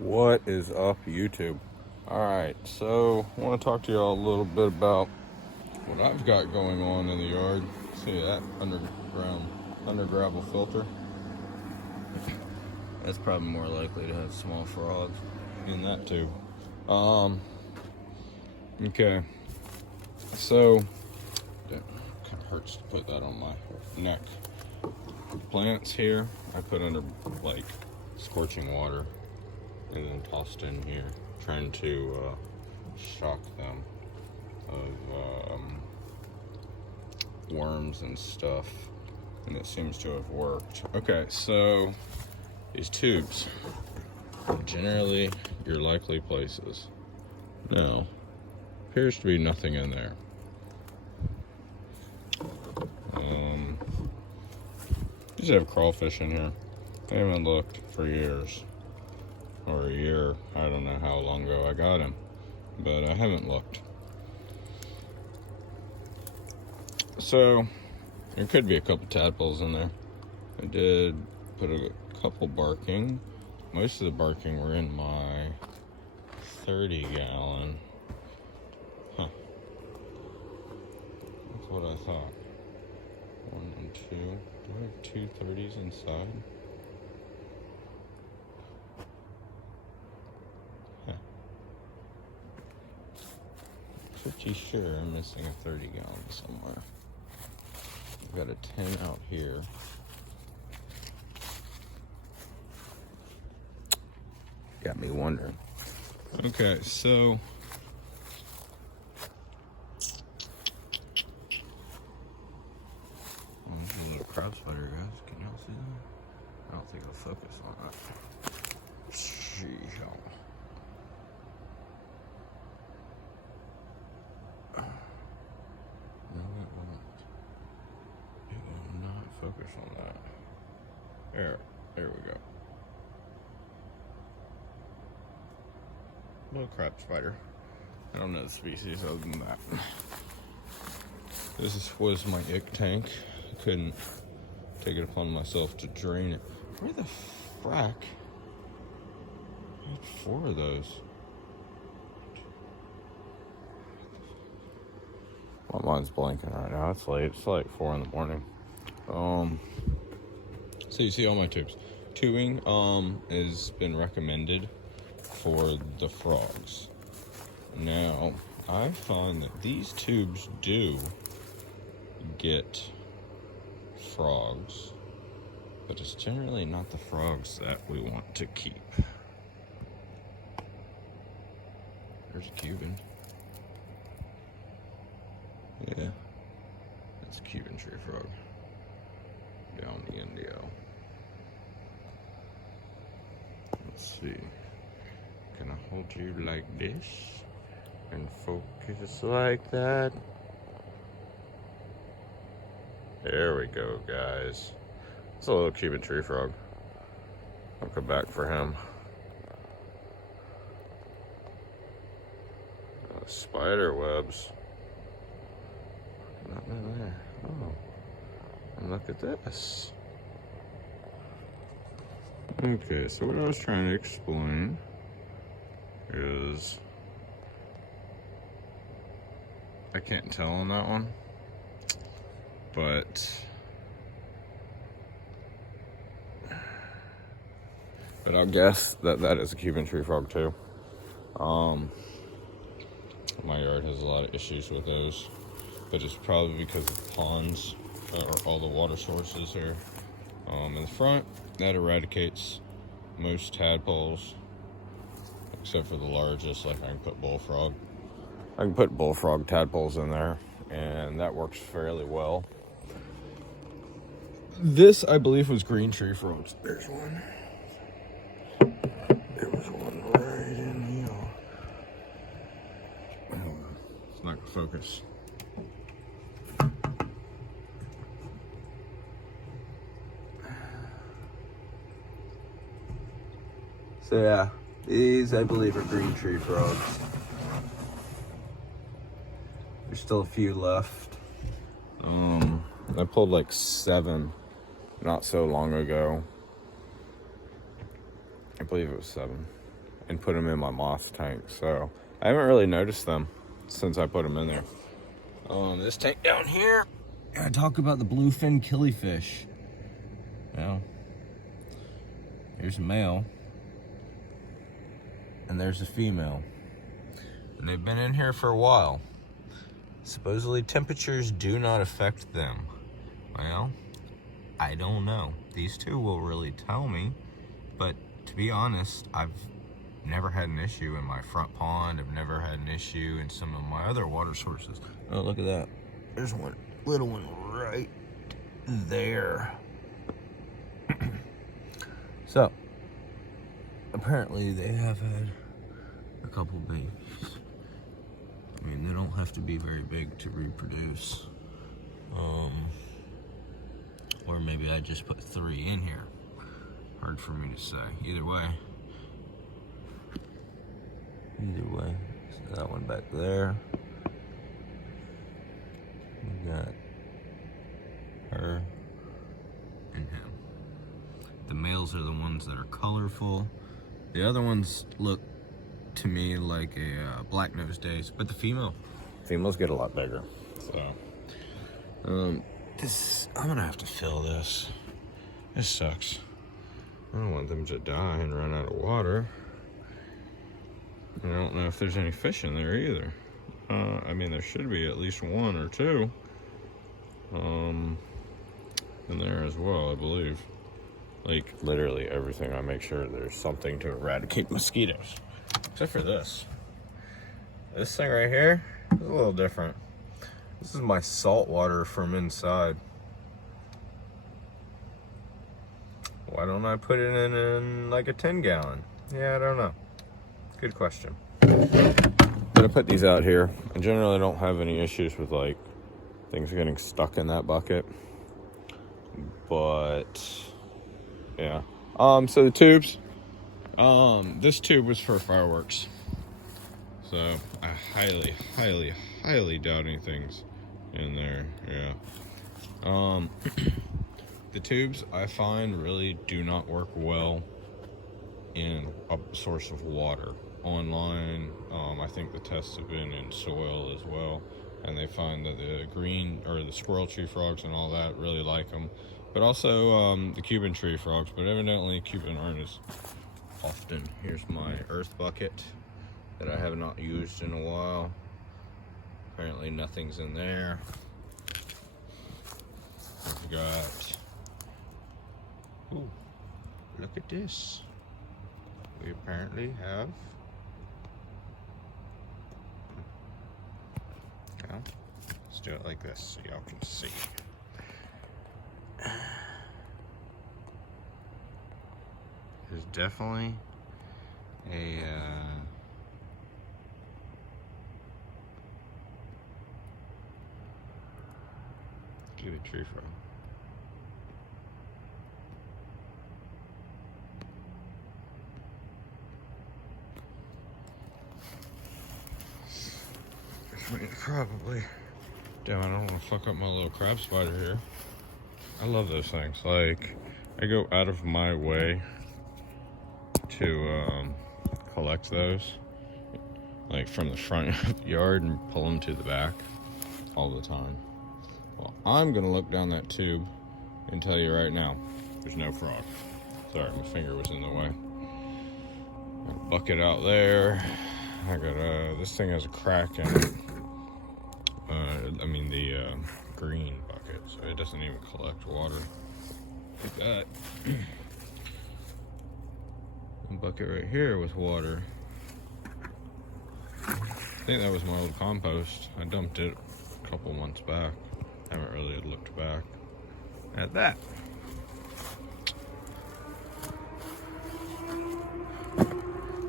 What is up, YouTube? Alright, so I want to talk to y'all a little bit about what I've got going on in the yard. See that under gravel filter? That's probably more likely to have small frogs in that tube. Okay. So, it kind of hurts to put that on my neck. Plants here, I put under like scorching water and then tossed in here, trying to shock them of worms and stuff, and it seems to have worked. Okay, so these tubes are generally your likely places. Now, appears to be nothing in there. These have crawfish in here. I haven't looked for years. Or a year. I don't know how long ago I got him. But I haven't looked. So, there could be a couple tadpoles in there. I did put a couple barking. Most of the barking were in my 30-gallon. Huh. That's what I thought. 1 and 2. Do I have 2 30s inside? Huh. Pretty sure I'm missing a 30-gallon somewhere. I've got a 10 out here. Got me wondering. Okay, so there's a little crab spider, guys. Can y'all see that? I don't think it'll focus on that. Sheesh. No, it won't. It will not focus on that. There we go. Little crab spider. I don't know the species other than that. This was my ick tank. I couldn't take it upon myself to drain it. Where the frack? I had 4 of those. My mind's blanking right now. It's late. It's like 4 in the morning. So you see all my tubes. Tubing has been recommended for the frogs. Now, I find that these tubes do get frogs, but it's generally not the frogs that we want to keep. There's a Cuban. Yeah, that's a Cuban tree frog. Down the Indio. Let's see. Can I hold you like this and focus like that? There we go, guys. It's a little Cuban tree frog. I'll come back for him. Spider webs. Nothing there. Oh. And look at this. Okay, so what I was trying to explain is I can't tell on that one, but I'll guess that that is a Cuban tree frog too. My yard has a lot of issues with those, but it's probably because of ponds or all the water sources are in the front. That eradicates most tadpoles, except for the largest. Like I can put bullfrog tadpoles in there, and that works fairly well. This, I believe, was green tree frogs. There's one. There was one right in here. It's not gonna focus. So yeah, these I believe are green tree frogs. There's still a few left. I pulled like 7 not so long ago. I believe it was 7. and put them in my moss tank. So I haven't really noticed them since I put them in there. This tank down here, I talk about the Bluefin Killifish. Now, here's a male, and there's a female. And they've been in here for a while. Supposedly temperatures do not affect them. Well, I don't know. These two will really tell me, but to be honest, I've never had an issue in my front pond. I've never had an issue in some of my other water sources. Oh, look at that. There's one little one right there. So, apparently they have had a couple babies. I mean, they don't have to be very big to reproduce. Or maybe I just put 3 in here. Hard for me to say. Either way. So that one back there. We got her and him. The males are the ones that are colorful. The other ones look to me like a black-nosed dace, but the females get a lot bigger. So, I'm gonna have to fill this. This sucks. I don't want them to die and run out of water. I don't know if there's any fish in there either. I mean, there should be at least 1 or 2 in there as well, I believe. Like, literally everything, I make sure there's something to eradicate mosquitoes. Except for this. This thing right here is a little different. This is my salt water from inside. Why don't I put it in like a 10-gallon? Yeah, I don't know. Good question. But I put these out here. I generally don't have any issues with like things getting stuck in that bucket. But yeah. So the tubes. This tube was for fireworks. So I highly doubt anything's in there. Yeah. The tubes I find really do not work well in a source of water. Online, I think the tests have been in soil as well, and they find that the green or the squirrel tree frogs and all that really like them, but also the Cuban tree frogs, but evidently Cuban aren't as often. Here's my earth bucket that I have not used in a while. Apparently nothing's in there. I've got, ooh, look at this. We apparently have, well, let's do it like this so y'all can see. There's definitely a Cuban tree frog. I mean, probably. Damn, I don't want to fuck up my little crab spider here. I love those things. Like, I go out of my way to collect those, like from the front of the yard and pull them to the back all the time. Well, I'm gonna look down that tube and tell you right now, there's no frog. Sorry, my finger was in the way. Got a bucket out there. I got this thing has a crack in it. I mean the green bucket, so it doesn't even collect water. Like that. A bucket right here with water. I think that was my old compost. I dumped it a couple months back. Haven't really looked back at that.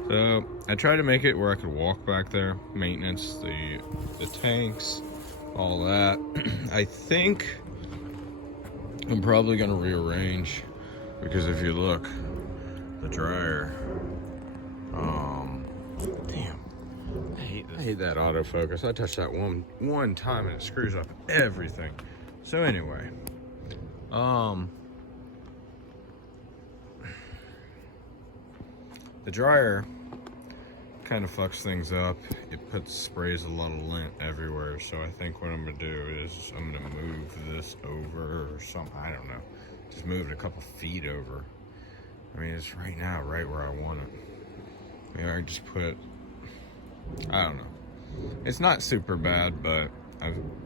So I tried to make it where I could walk back there, maintenance, the tanks, all that. I think I'm probably gonna rearrange, because if you look, the dryer, damn, I hate that autofocus. I touched that one time and it screws up everything. So anyway, the dryer kind of fucks things up. It sprays a lot of lint everywhere. So I think what I'm gonna do is I'm gonna move this over or something. I don't know. Just move it a couple feet over. I mean, it's right now right where I want it. I mean, I just put, I don't know. It's not super bad, but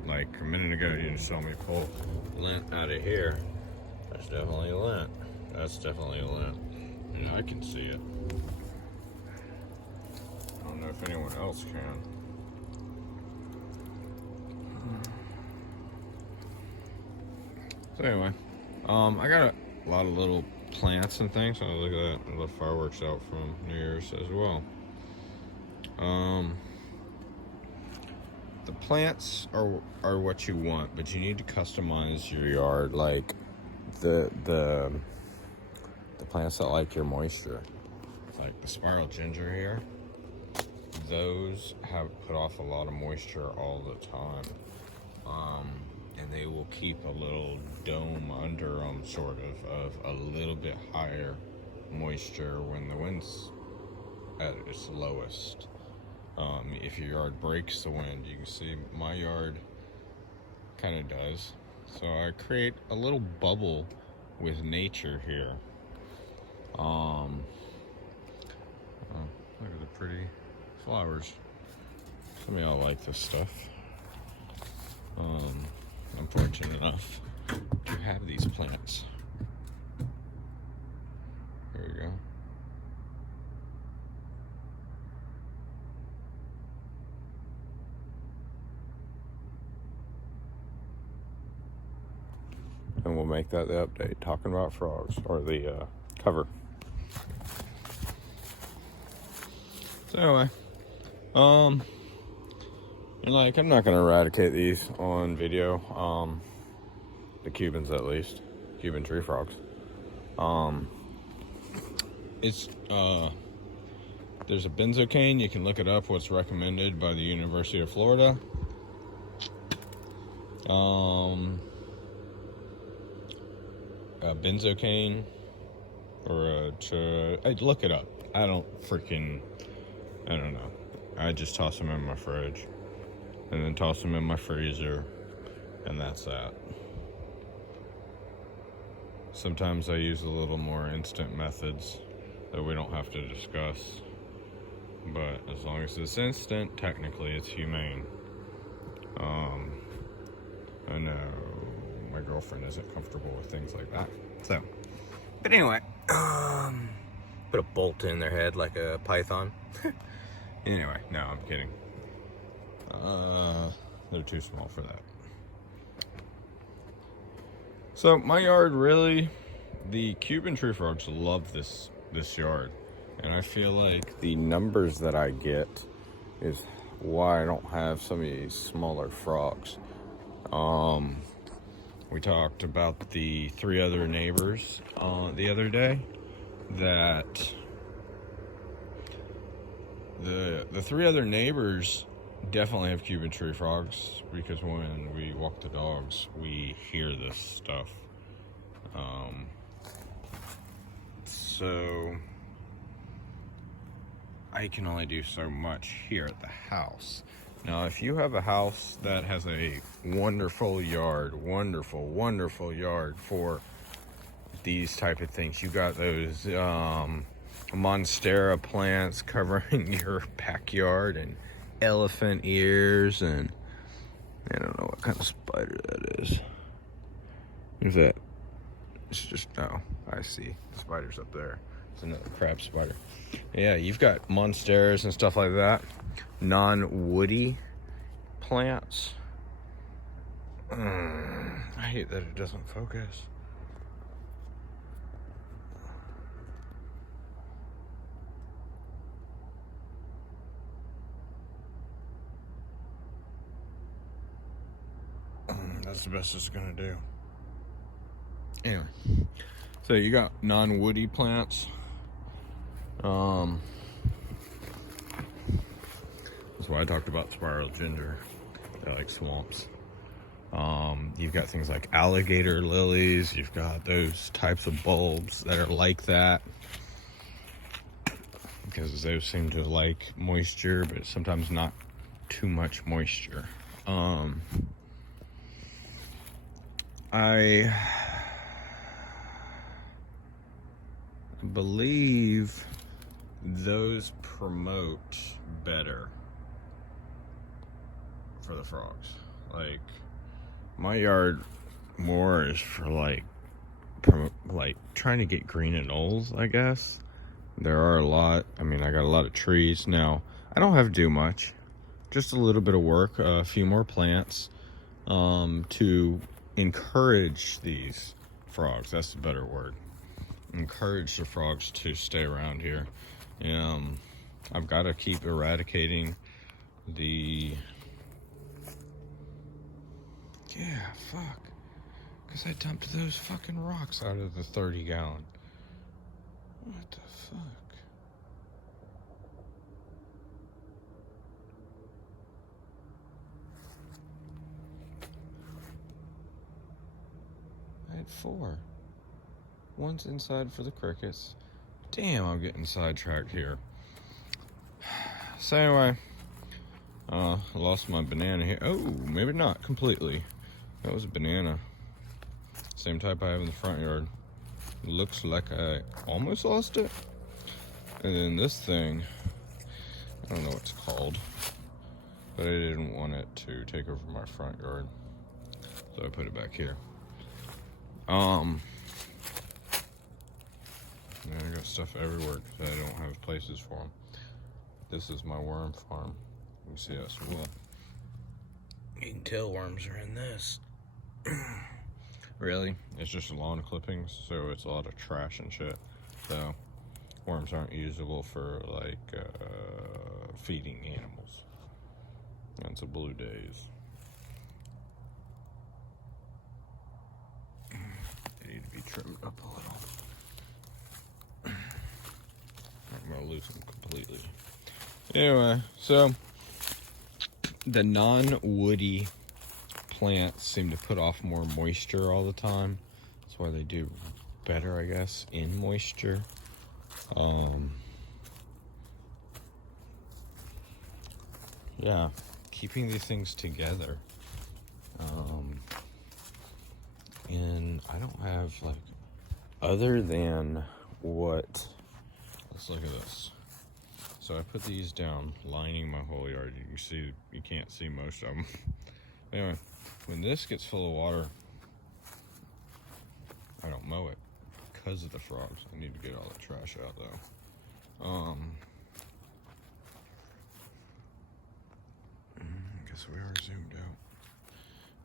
like a minute ago you just saw me pull lint out of here. That's definitely lint. That's definitely lint. You know, I can see it. I don't know if anyone else can. So anyway, I got a lot of little plants and things. Oh, look at that, the fireworks out from New Year's as well. The plants are what you want, but you need to customize your yard. Like the plants that like your moisture, like the spiral ginger here. Those have put off a lot of moisture all the time, and they will keep a little dome under them, sort of a little bit higher moisture when the wind's at its lowest. If your yard breaks the wind, you can see my yard kind of does. So I create a little bubble with nature here. Look at the pretty flowers. Some of y'all like this stuff. I'm fortunate enough to have these plants. Here we go. And we'll make that the update, talking about frogs, or the cover. So anyway, and like, I'm not gonna eradicate these on video, the Cubans at least, Cuban tree frogs. It's there's a benzocaine, you can look it up, what's recommended by the University of Florida. Benzocaine, or I'd look it up. I don't know. I just toss them in my fridge, and then toss them in my freezer, and that's that. Sometimes I use a little more instant methods that we don't have to discuss, but as long as it's instant, technically it's humane. I know my girlfriend isn't comfortable with things like that. So, but anyway, put a bolt in their head like a python. Anyway, no, I'm kidding. They're too small for that. So my yard, really, the Cuban tree frogs love this yard, and I feel like the numbers that I get is why I don't have some of these smaller frogs. We talked about the 3 other neighbors the other day, that the 3 other neighbors definitely have Cuban tree frogs, because when we walk the dogs, we hear this stuff. So I can only do so much here at the house. Now, if you have a house that has a wonderful yard for these type of things, you got those monstera plants covering your backyard, and elephant ears, and I don't know what kind of spider that is. Who's that? It's just, oh, I see. The spider's up there. It's another crab spider. Yeah, you've got monsteras and stuff like that. Non-woody plants. I hate that it doesn't focus. That's the best it's gonna do. Anyway, so you got non-woody plants. That's why I talked about spiral ginger. They like swamps. You've got things like alligator lilies. You've got those types of bulbs that are like that. because those seem to like moisture, but sometimes not too much moisture. I believe those promote better for the frogs. Like, my yard more is for like trying to get green anoles, I guess. There are a lot. I mean, I got a lot of trees now. I don't have to do much, just a little bit of work, a few more plants, to encourage these frogs. That's the better word. Encourage the frogs to stay around here. I've got to keep eradicating the... Yeah, fuck. Because I dumped those fucking rocks out of the 30 gallon. What the fuck? I had 4. One's inside for the crickets. Damn, I'm getting sidetracked here. So anyway, lost my banana here. Oh, maybe not completely. That was a banana. Same type I have in the front yard. Looks like I almost lost it. And then this thing, I don't know what it's called, but I didn't want it to take over my front yard, so I put it back here. And I got stuff everywhere because I don't have places for them. This is my worm farm. You can see us. Well, you can tell worms are in this. Really? It's just lawn clippings, so it's a lot of trash and shit. So worms aren't usable for like feeding animals. That's a blue days. They need to be trimmed up a little. I'm gonna lose them completely. Anyway, so the non-woody plants seem to put off more moisture all the time. That's why they do better, I guess, in moisture. Yeah, keeping these things together. And I don't have, like, other than what... Let's look at this. So I put these down, lining my whole yard. You can see, you can't see most of them. Anyway, when this gets full of water, I don't mow it because of the frogs. I need to get all the trash out though. I guess we are zoomed out.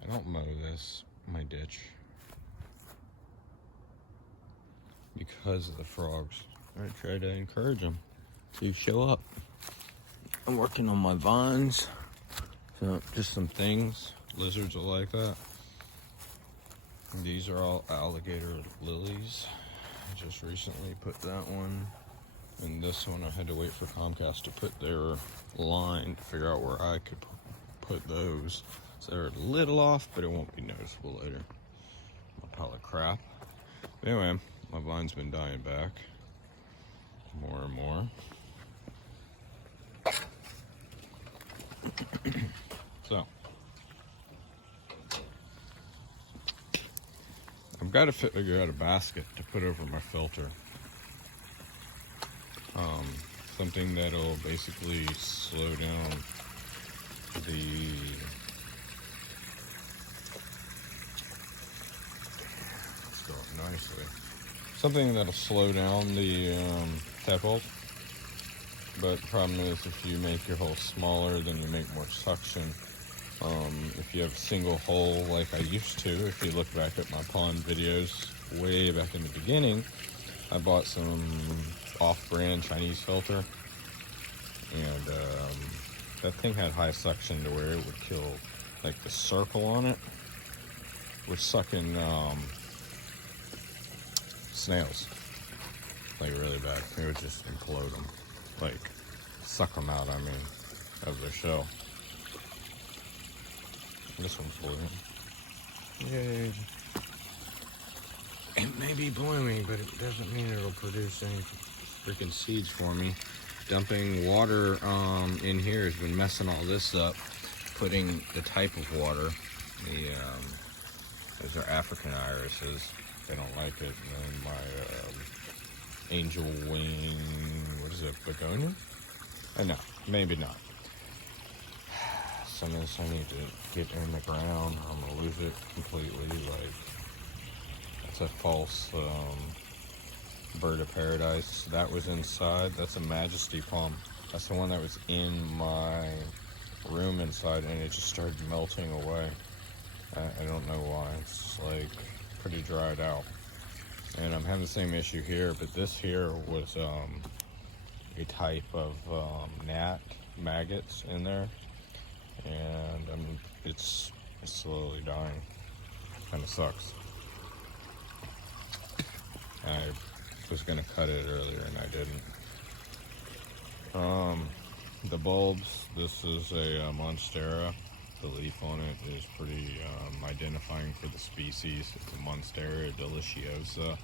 I don't mow my ditch, because of the frogs. I try to encourage them to show up. I'm working on my vines, so just some things. Lizards will like that. And these are all alligator lilies. I just recently put that one, and this one I had to wait for Comcast to put their line to figure out where I could put those. So they're a little off, but it won't be noticeable later. A pile of crap. But anyway, my vine's been dying back more and more. So I've got to figure out a basket to put over my filter. Something that'll basically slow down the nicely. Something that'll slow down the tadpoles. But the problem is, if you make your hole smaller, then you make more suction. If you have a single hole like I used to, if you look back at my pond videos way back in the beginning, I bought some off-brand Chinese filter, and that thing had high suction to where it would kill, like the circle on it was sucking snails, like really bad. It would just implode them, like suck them out, I mean, of their shell. This one's blooming. Yay. It may be blooming, but it doesn't mean it'll produce any freaking seeds for me. dumping water in here has been messing all this up. Putting the type of water, those are African irises. They don't like it. And then my angel wing, what is it, begonia? No, maybe not. Some of this I need to get in the ground. I'm gonna lose it completely. Like, that's a false bird of paradise. That was inside. That's a majesty palm. That's the one that was in my room inside, and it just started melting away. I don't know why. It's like pretty dried out. And I'm having the same issue here, but this here was a type of gnat maggots in there, and I mean it's slowly dying. Kind of sucks. I was gonna cut it earlier and I didn't. The bulbs, this is a Monstera. The leaf on it is pretty identifying for the species. It's a Monstera deliciosa.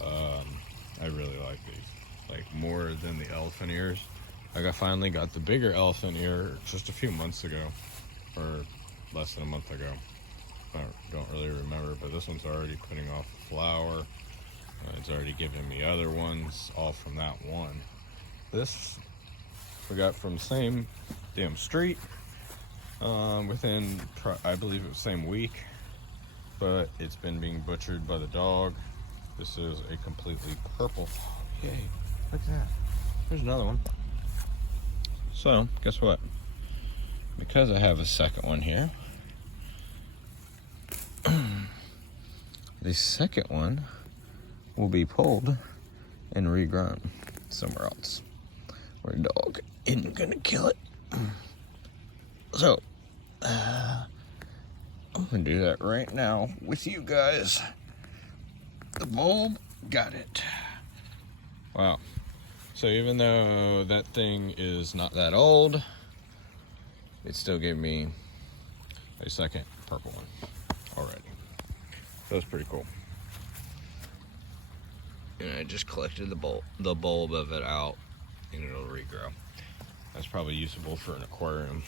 I really like these, like more than the elephant ears. Like, I finally got the bigger elephant ear just a few months ago, or less than a month ago. I don't really remember, but this one's already putting off flower. It's already giving me other ones, all from that one. This we got from the same damn street. Within, I believe it was the same week, but it's been being butchered by the dog. This is a completely purple. Yay, look at that. There's another one. So, guess what? Because I have a second one here, the second one will be pulled and regrown somewhere else where a dog isn't gonna kill it. So, I'm gonna do that right now with you guys. The bulb got it. Wow. So even though that thing is not that old, it still gave me a second purple one already. So that's pretty cool. And I just collected the bulb of it out, and it'll regrow. That's probably usable for an aquarium.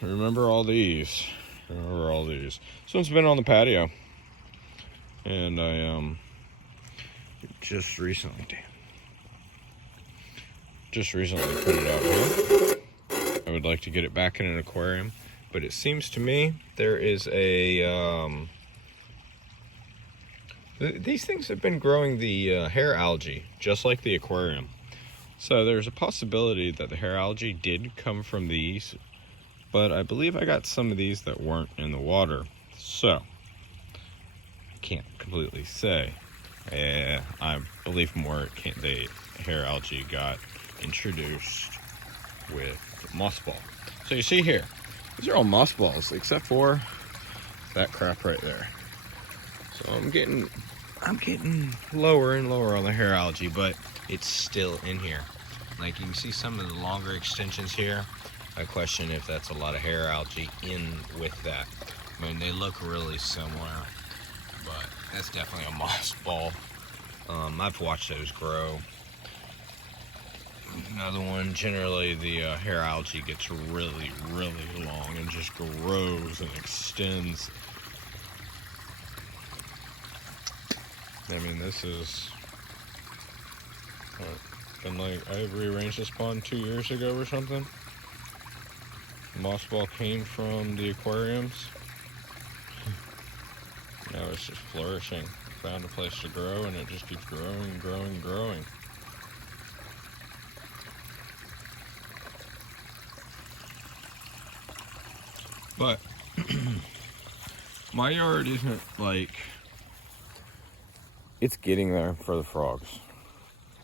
Remember all these. This one's been on the patio, and I just recently put it out here. I would like to get it back in an aquarium, but it seems to me there is a these things have been growing the hair algae just like the aquarium. So there's a possibility that the hair algae did come from these, but I believe I got some of these that weren't in the water. So I can't completely say. I believe more the hair algae got introduced with mossball. So you see here, these are all mossballs except for that crap right there. So I'm getting lower and lower on the hair algae, but it's still in here. Like, you can see some of the longer extensions here. I question if that's a lot of hair algae in with that. I mean, they look really similar, but that's definitely a moss ball. I've watched those grow. Another one, generally the hair algae gets really, really long and just grows and extends. I mean, this is, been like, I rearranged this pond 2 years ago or something. Moss ball came from the aquariums. Now it's just flourishing. Found a place to grow, and it just keeps growing and growing and growing. But my yard isn't like, it's getting there for the frogs.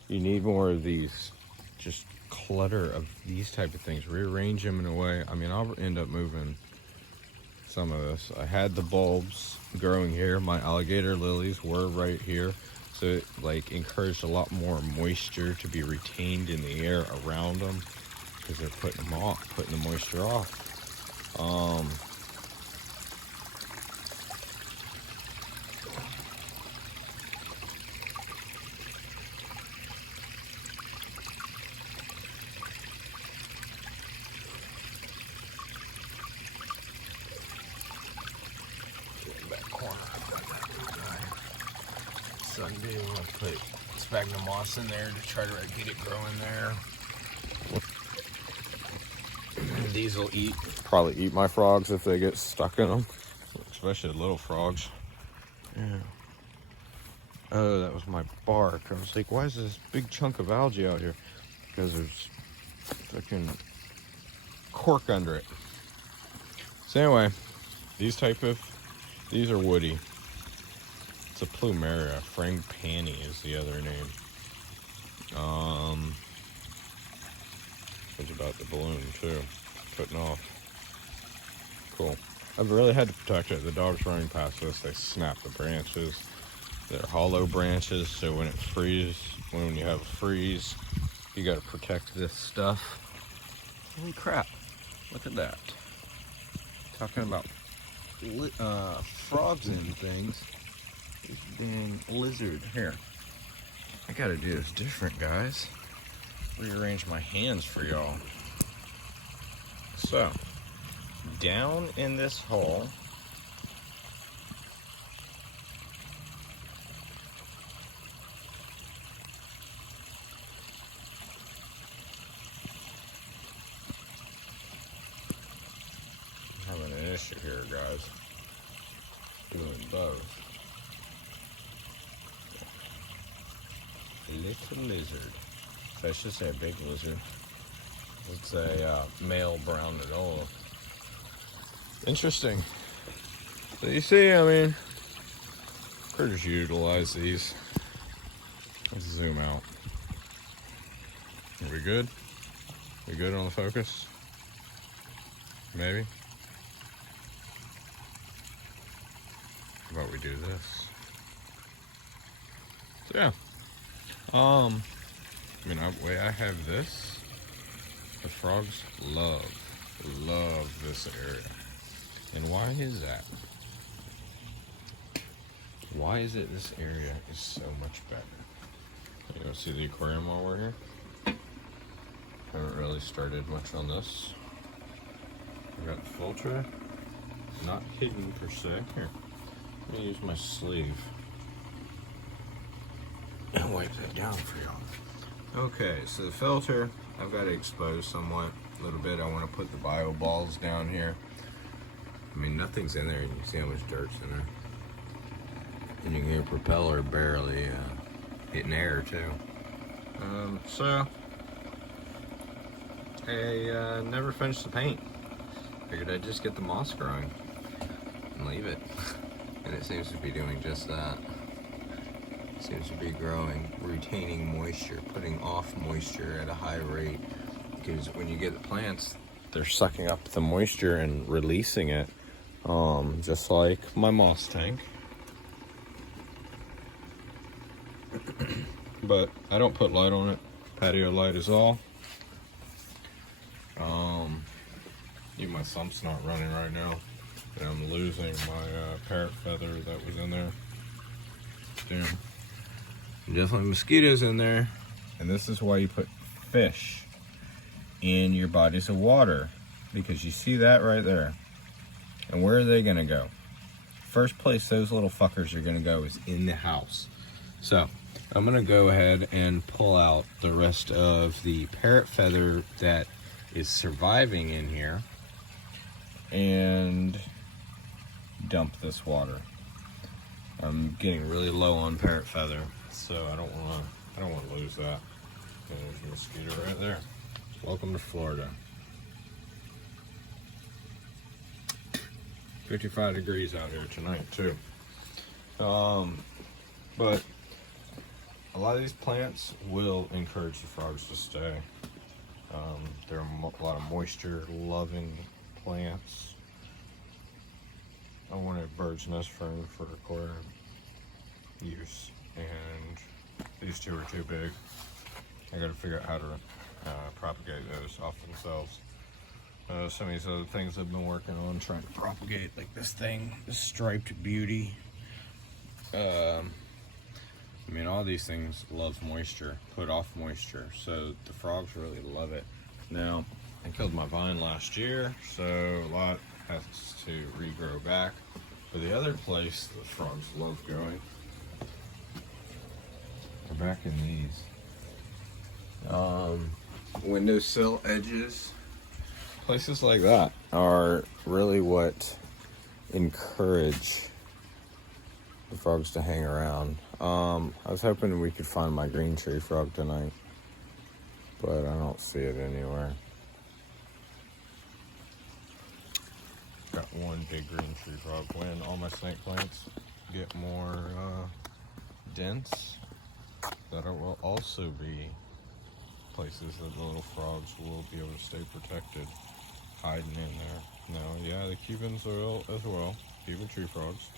You need more of these, just clutter of these type of things. Rearrange them in a way. I mean, I'll end up moving some of this. I had the bulbs growing here. My alligator lilies were right here, so it like encouraged a lot more moisture to be retained in the air around them, because they're putting the moisture off. maybe I'm gonna put sphagnum moss in there to try to get it growing there. These will probably eat my frogs if they get stuck in them, especially little frogs. Yeah. Oh, that was my bark. I was like, why is this big chunk of algae out here? Because there's freaking cork under it. So anyway, these are woody. It's a plumeria. Frangipani is the other name. It's about the balloon too, putting off. Cool. I've really had to protect it. The dogs running past this, they snap the branches. They're hollow branches, so when you have a freeze, you gotta protect this stuff. Holy crap, look at that. Talking about frogs and things. This dang lizard. Here, I gotta do this different, guys. Rearrange my hands for y'all. So, down in this hole, I'm having an issue here, guys. Doing both. A little lizard. So I should say a big lizard. It's a male brown anola. Interesting. So you see, I mean, critters utilize these. Let's zoom out. Are we good? We good on the focus? Maybe? How about we do this? So yeah. I have this. The frogs love this area. And why is that? Why is it this area is so much better? You go see the aquarium while we're here? Haven't really started much on this. I got the filter, not hidden per se. Here, let me use my sleeve and wipe that down for y'all. Okay, so the filter, I've got it exposed somewhat, a little bit. I want to put the bio balls down here. I mean, nothing's in there. You can see how much dirt's in there. And you can hear propeller barely hitting air too. So I never finished the paint. Figured I'd just get the moss growing and leave it. And it seems to be doing just that. It seems to be growing, retaining moisture, putting off moisture at a high rate. Because when you get the plants, they're sucking up the moisture and releasing it. Just like my moss tank. But I don't put light on it. Patio light is all. Even my sump's not running right now. And I'm losing my parrot feather that was in there. Damn. Definitely mosquitoes in there. And this is why you put fish in your bodies of water. Because you see that right there. And where are they gonna go? First place those little fuckers are gonna go is in the house. So, I'm gonna go ahead and pull out the rest of the parrot feather that is surviving in here and dump this water. I'm getting really low on parrot feather, so I don't want to lose that. And there's a mosquito right there. Welcome to Florida. 55 degrees out here tonight too. But a lot of these plants will encourage the frogs to stay. They're a lot of moisture loving plants. I wanted a bird's nest fern for aquarium use, and these two are too big. I gotta figure out how to propagate those off themselves. Some of these other things I've been working on trying to propagate, like this thing, this striped beauty. I mean, all these things love moisture, put off moisture, so the frogs really love it. Now, I killed my vine last year, so a lot has to regrow back. But the other place the frogs love going back in these. Windowsill edges. Places like that are really what encourage the frogs to hang around. I was hoping we could find my green tree frog tonight, but I don't see it anywhere. Got one big green tree frog. When all my snake plants get more dense, that will also be places that the little frogs will be able to stay protected, hiding in there. No, yeah, the Cubans will as well. Cuban tree frogs.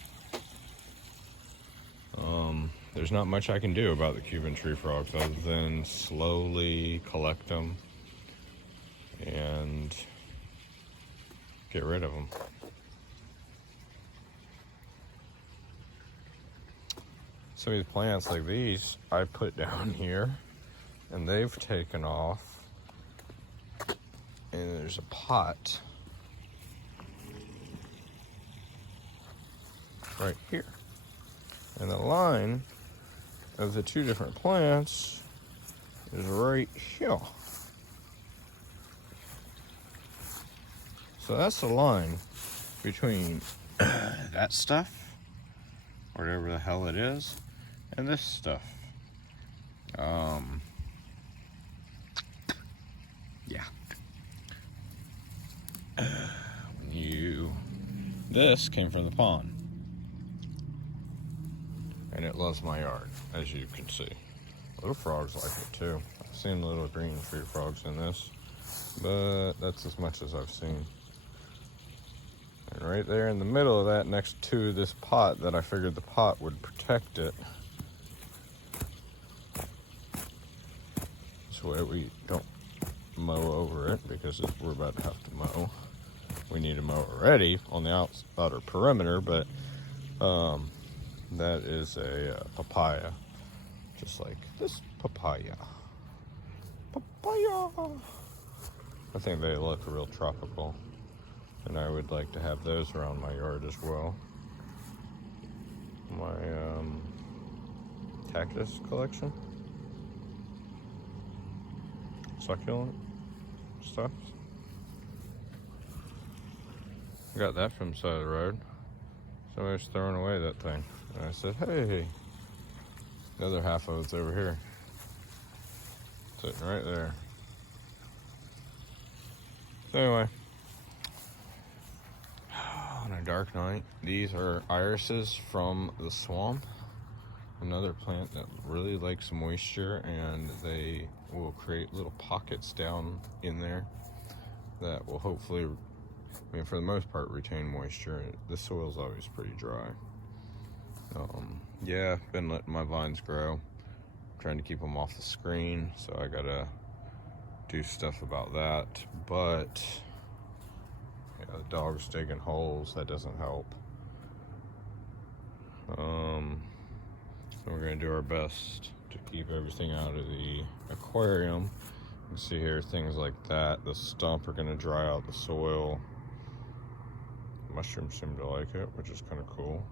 There's not much I can do about the Cuban tree frogs other than slowly collect them and get rid of them. Some of these plants like these I put down here and they've taken off, and there's a pot right here, and the line of the two different plants is right here. So that's the line between that stuff, whatever the hell it is, and this stuff. Yeah. This came from the pond. And it loves my yard, as you can see. Little frogs like it too. I've seen little green tree frogs in this, but that's as much as I've seen. And right there in the middle of that, next to this pot that I figured the pot would protect it, this way we don't mow over it, because we're about to have to mow. We need to mow already on the outer perimeter, but that is a papaya, just like this papaya. Papaya! I think they look real tropical, and I would like to have those around my yard as well. My cactus collection, succulent stuff. I got that from the side of the road. Somebody was throwing away that thing. And I said, hey, the other half of it's over here. Sitting right there. So anyway, on a dark night, these are irises from the swamp. Another plant that really likes moisture, and they will create little pockets down in there that will hopefully, I mean, for the most part, retain moisture. The soil's always pretty dry. Yeah, been letting my vines grow. Trying to keep them off the screen, so I gotta do stuff about that. But yeah, the dog's digging holes. That doesn't help. So we're gonna do our best to keep everything out of the aquarium. You can see here things like that. The stump are gonna dry out the soil. Mushrooms seem to like it, which is kind of cool.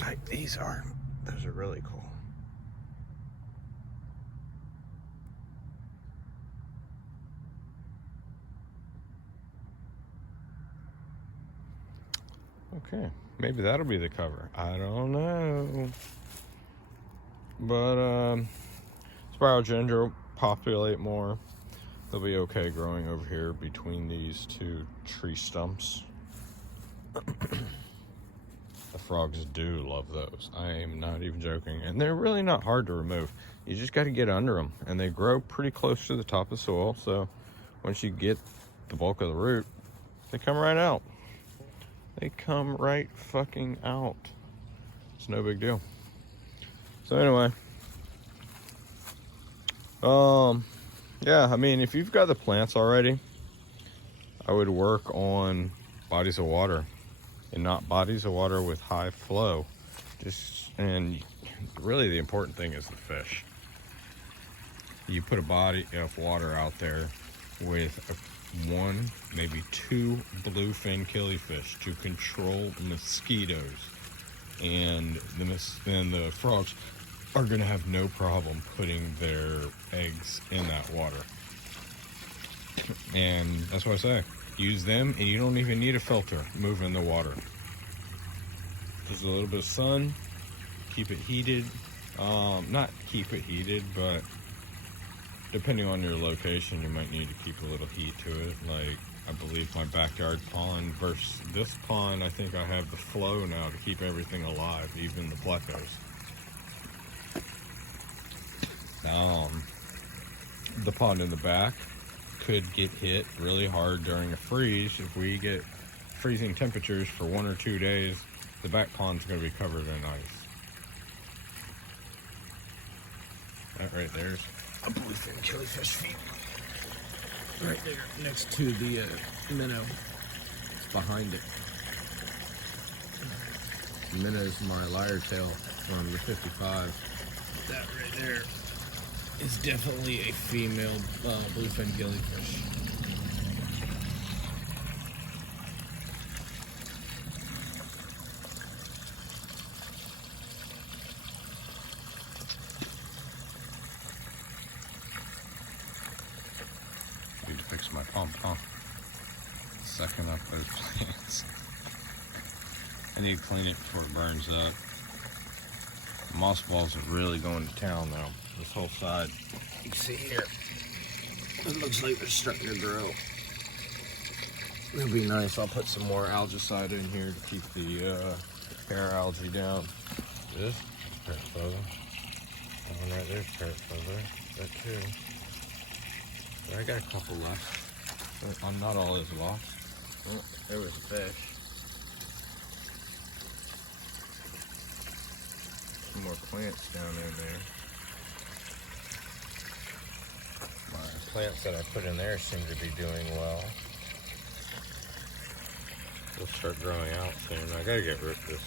Like these are, those are really cool. Okay, maybe that'll be the cover. I don't know. But spiral ginger will populate more. They'll be okay growing over here between these two tree stumps. The frogs do love those. I am not even joking. And they're really not hard to remove. You just got to get under them. And they grow pretty close to the top of the soil. So once you get the bulk of the root, they come right out. They come right fucking out. It's no big deal. So anyway. Yeah, I mean, if you've got the plants already, I would work on bodies of water, and not bodies of water with high flow. And really the important thing is the fish. You put a body of water out there with one, maybe two bluefin killifish to control mosquitoes. and then the frogs are going to have no problem putting their eggs in that water. And that's what I say. Use them, and you don't even need a filter. Move in the water. Just a little bit of sun. Keep it heated. Not keep it heated, but depending on your location, you might need to keep a little heat to it. Like, I believe my backyard pond versus this pond, I think I have the flow now to keep everything alive, even the plecos. The pond in the back could get hit really hard during a freeze. If we get freezing temperatures for 1 or 2 days, the back pond's going to be covered in ice. That right there's a Bluefin Killifish female. Right there, next to the minnow. It's behind it. The minnow's my lyre tail from the 55. That right there is definitely a female Bluefin Killifish. Need to fix my pump, huh? Sucking up those plants. I need to clean it before it burns up. The moss balls are really going to town though. This whole side, you can see here, it looks like they're starting to grow. That'll be nice. I'll put some more algicide in here to keep the hair algae down. This parrot feather. That one right there's parrot feather. That too. But I got a couple left. Not all is lost. Oh, there was a fish. Some more plants down in there. My plants that I put in there seem to be doing well. They'll start growing out soon. I gotta get rid of this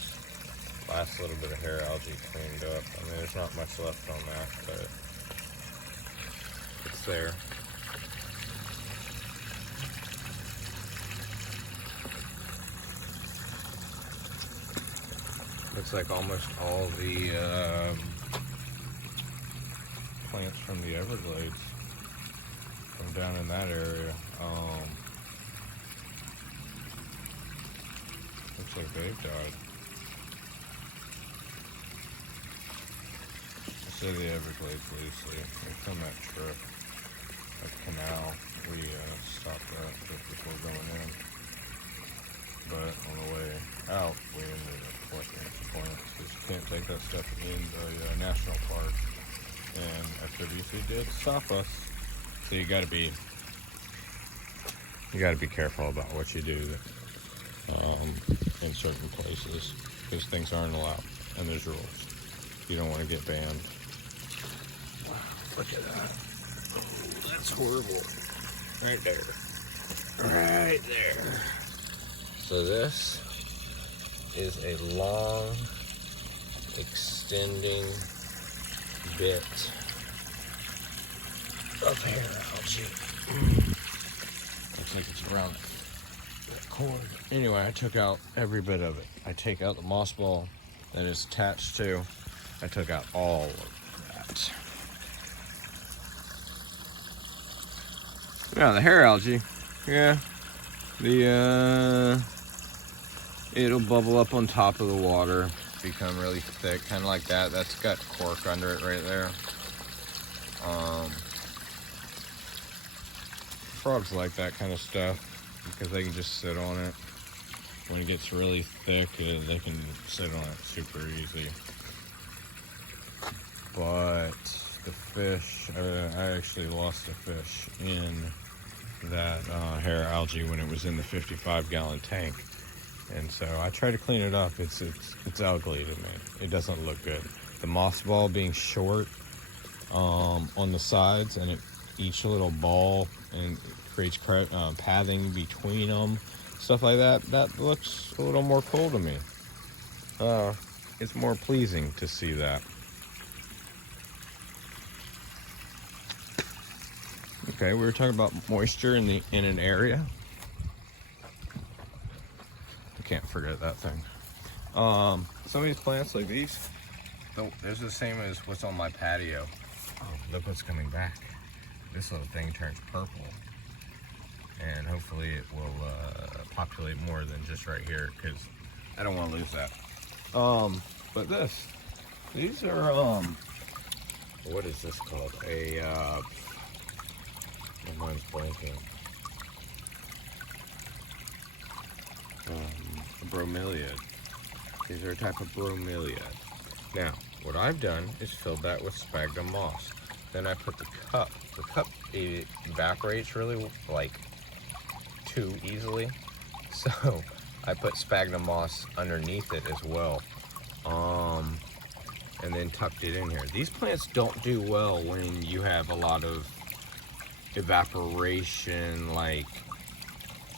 last little bit of hair algae cleaned up. I mean, there's not much left on that, but it's there. Looks like almost all the plants from the Everglades from down in that area. Looks like they've died. I say the Everglades loosely. We filmed that trip, that canal. We stopped that just before going in. But on the way out, we ended up collecting some plants because you can't take that stuff in the national park. And FWC did stop us. So you gotta be careful about what you do in certain places because things aren't allowed and there's rules. You don't want to get banned. Wow, look at that. Oh, that's horrible. Right there. Right there. So this is a long, extending bit of hair algae. Looks like it's around that cord. Anyway, I took out every bit of it. I take out the moss ball that it's attached to. I took out all of that. Yeah, the hair algae. Yeah. It'll bubble up on top of the water, become really thick, kind of like that. That's got cork under it right there. Frogs like that kind of stuff because they can just sit on it. When it gets really thick, they can sit on it super easy. But the fish, I actually lost a fish in that hair algae when it was in the 55-gallon tank. And so I try to clean it up. It's ugly to me. It doesn't look good. The moss ball being short on the sides, and each little ball and creates pathing between them, stuff like that. That looks a little more cool to me. It's more pleasing to see that. Okay, we were talking about moisture in an area. I can't forget that thing. Some of these plants like these, those are the same as what's on my patio. Oh, look what's coming back. This little thing turns purple. And hopefully it will populate more than just right here, because I don't want to lose that. But these are, what is this called? My mind's blanking. A bromeliad. These are a type of bromeliad. Now, what I've done is filled that with sphagnum moss. Then I put the cup. The cup evaporates really like too easily, so I put sphagnum moss underneath it as well, and then tucked it in here. These plants don't do well when you have a lot of evaporation, like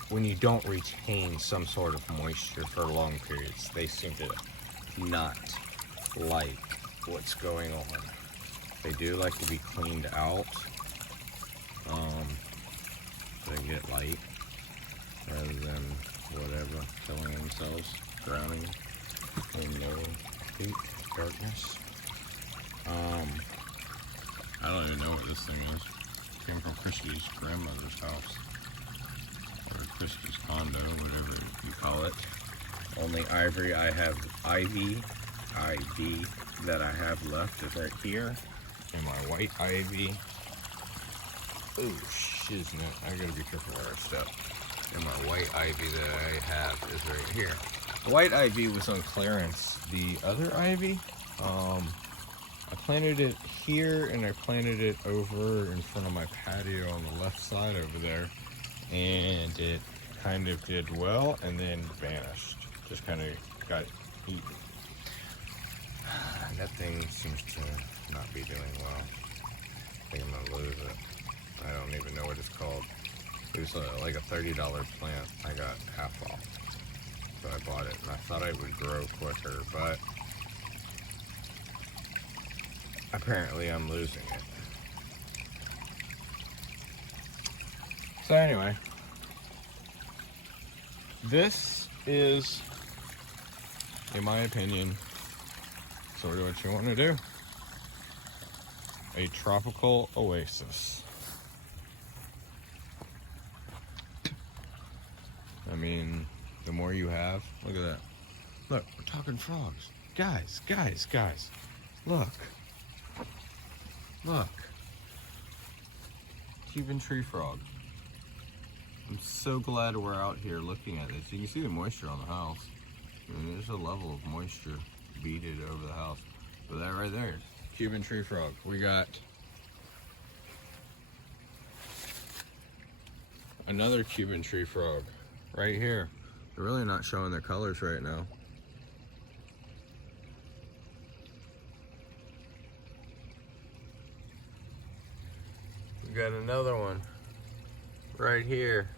when you don't retain some sort of moisture for long periods. They seem to not like what's going on. They do like to be cleaned out. They get light rather than whatever, killing themselves, drowning in no heat, darkness. I don't even know what this thing is. Came from Christy's grandmother's house, or Christy's condo, whatever you call it. Only ivy I have, ivy that I have left is right here, and my white ivy. Oh, shiznit, I gotta be careful where I step. And my white ivy that I have is right here. The white ivy was on clearance. The other ivy, I planted it here, and I planted it over in front of my patio on the left side over there, and it kind of did well and then vanished. Just kind of got eaten. That thing seems to not be doing well. I think I'm gonna lose it. I don't even know what it's called. It was like a $30 plant. I got half off, so I bought it, and I thought it would grow quicker, but apparently I'm losing it. So anyway, this is, in my opinion, sort of what you want to do. A tropical oasis. I mean, the more you have, look at that. Look, we're talking frogs. Guys. Look. Look. Cuban tree frog. I'm so glad we're out here looking at this. You can see the moisture on the house. I mean, there's a level of moisture beaded over the house. But that right there, Cuban tree frog. We got another Cuban tree frog right here. They're really not showing their colors right now. We got another one right here.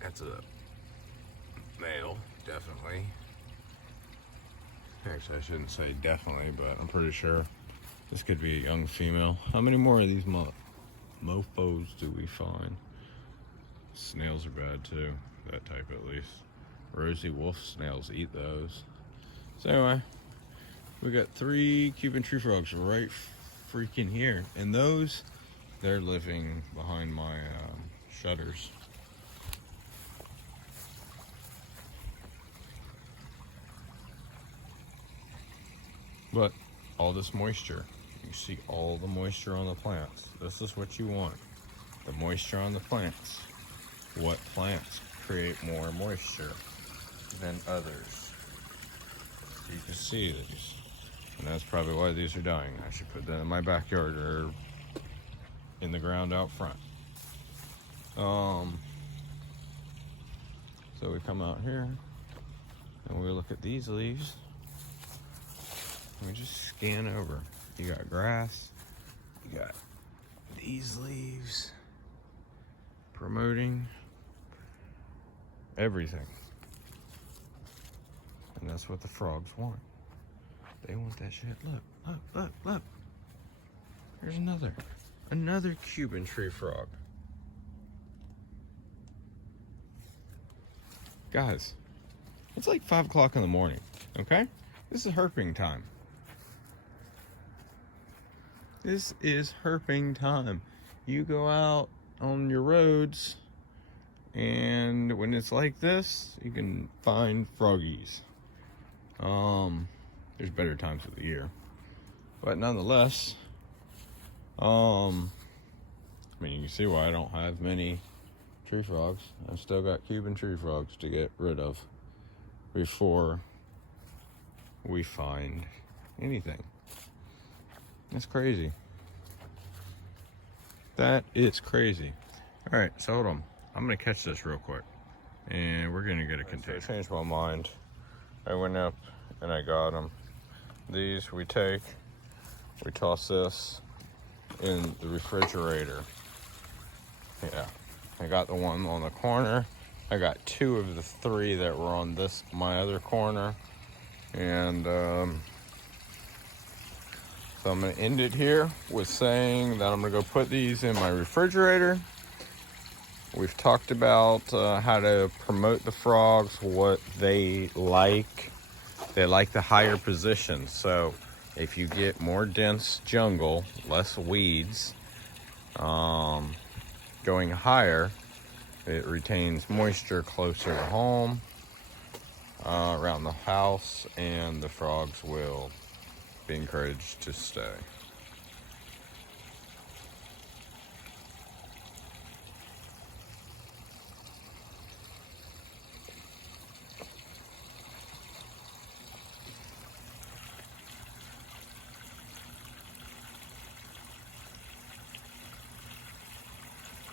That's a male, definitely. Actually, I shouldn't say definitely, but I'm pretty sure this could be a young female. How many more of these mofos do we find? Snails are bad too, that type at least. Rosy wolf snails eat those. So anyway, we got 3 Cuban tree frogs right freaking here. And those, they're living behind my shutters. But all this moisture, you see all the moisture on the plants. This is what you want, the moisture on the plants. What plants create more moisture than others? You can see these, and that's probably why these are dying. I should put that in my backyard or in the ground out front. So we come out here and we look at these leaves. We just scan over. You got grass, you got these leaves promoting everything. And that's what the frogs want. They want that shit. Look. There's another Cuban tree frog. Guys, It's like 5 o'clock in the morning, okay? This is herping time. This is herping time. You go out on your roads, and when it's like this, you can find froggies. There's better times of the year, but nonetheless, I mean, you can see why I don't have many tree frogs. I've still got Cuban tree frogs to get rid of before we find anything. That's crazy. That is crazy. All right, so hold on. I'm gonna catch this real quick, and we're gonna get a container. So I changed my mind. I went up and I got them. These we toss this in the refrigerator. Yeah, I got the one on the corner. I got 2 of the 3 that were on my other corner, and so I'm gonna end it here with saying that I'm gonna go put these in my refrigerator. We've talked about how to promote the frogs, what they like. They like the higher positions. So if you get more dense jungle, less weeds, going higher, it retains moisture closer to home, around the house, and the frogs will be encouraged to stay.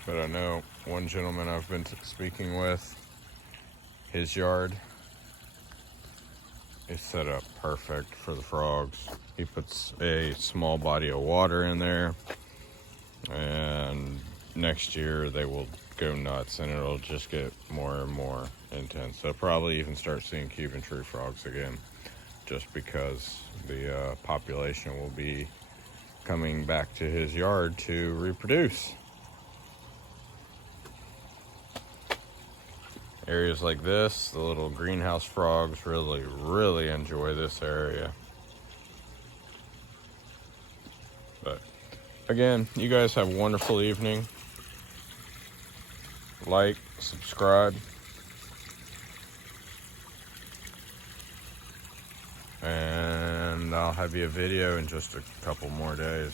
But I know one gentleman I've been speaking with, his yard is set up perfect for the frogs. He puts a small body of water in there, and next year they will go nuts, and it'll just get more and more intense. They'll probably even start seeing Cuban tree frogs again, just because the population will be coming back to his yard to reproduce. Areas like this, the little greenhouse frogs really enjoy this area. But again, you guys have a wonderful evening. Like, subscribe, and I'll have you a video in just a couple more days.